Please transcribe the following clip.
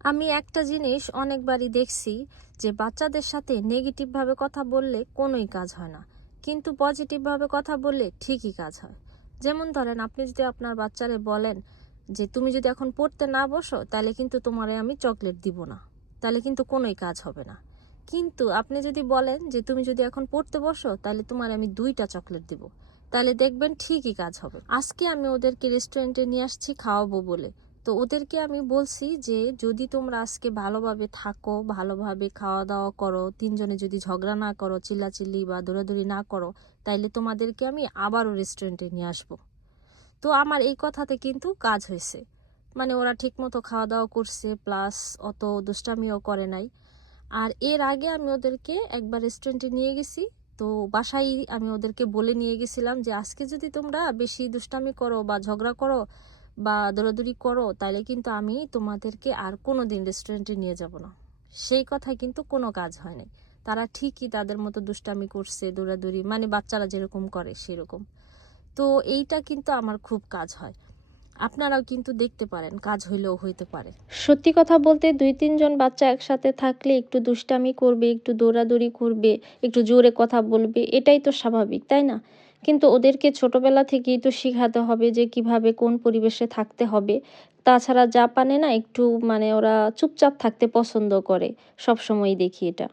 আমি একটা জিনিস অনেকবারই দেখছি যে বাচ্চাদের সাথে নেগেটিভভাবে কথা বললে কোনোই কাজ হয় না, কিন্তু পজিটিভভাবে কথা বললে ঠিকই কাজ হয়। যেমন ধরেন, আপনি যদি আপনার বাচ্চারে বলেন যে তুমি যদি এখন পড়তে না বসো তাহলে কিন্তু তোমারে আমি চকলেট দিব না, তাহলে কিন্তু কোনোই কাজ হবে না। কিন্তু আপনি যদি বলেন যে তুমি যদি এখন পড়তে বসো তাহলে তোমার আমি 2টা চকলেট দিব, তাহলে দেখবেন ঠিকই কাজ হবে। আজকে আমি ওদেরকে রেস্টুরেন্টে নিয়ে আসছি খাওয়াবো বলে। তো ওদেরকে আমি বলছি যে যদি তোমরা আজকে ভালোভাবে থাকো, ভালোভাবে খাওয়া দাওয়া করো, তিনজনে যদি ঝগড়া না করো, চিল্লাচিল্লি বা দৌড়াদৌড়ি না করো, তাইলে তোমাদেরকে আমি আবারও রেস্টুরেন্টে নিয়ে আসবো। তো আমার এই কথাতে কিন্তু কাজ হয়েছে, মানে ওরা ঠিকমতো খাওয়া দাওয়া করছে, প্লাস অত দুষ্টামিও করে নাই। আর এর আগে আমি ওদেরকে একবার রেস্টুরেন্টে নিয়ে গেছি। তো বাসায় আমি ওদেরকে বলে নিয়ে গেছিলাম যে আজকে যদি তোমরা বেশি দুষ্টামি করো বা ঝগড়া করো বা দৌড়াদৌড়ি করো তাহলে কিন্তু আমি তোমাদেরকে আর কোনো দিন রেস্টুরেন্টে নিয়ে যাব না। সেই কথায় কিন্তু কোনো কাজ হয়নি। তারা ঠিকই তাদের মতো দুষ্টামি করছে, দৌড়াদৌড়ি, মানে বাচ্চারা যেরকম করে সেরকম। তো এইটা কিন্তু আমার খুব কাজ হয়। আপনারাও কিন্তু দেখতে পারেন, কাজ হইলেও হইতে পারে। সত্যি কথা বলতে 2-3 জন বাচ্চা একসাথে থাকলে একটু দুষ্টামি করবে, একটু দৌড়াদৌড়ি করবে, একটু জোরে কথা বলবে, এটাই তো স্বাভাবিক, তাই না? কিন্তু ওদেরকে ছোটবেলা থেকেই তো শেখাতে হবে যে কিভাবে কোন পরিবেশে থাকতে হবে। তাছাড়া জাপানে না একটু মানে ওরা চুপচাপ থাকতে পছন্দ করে, সবসময়ই দেখি এটা।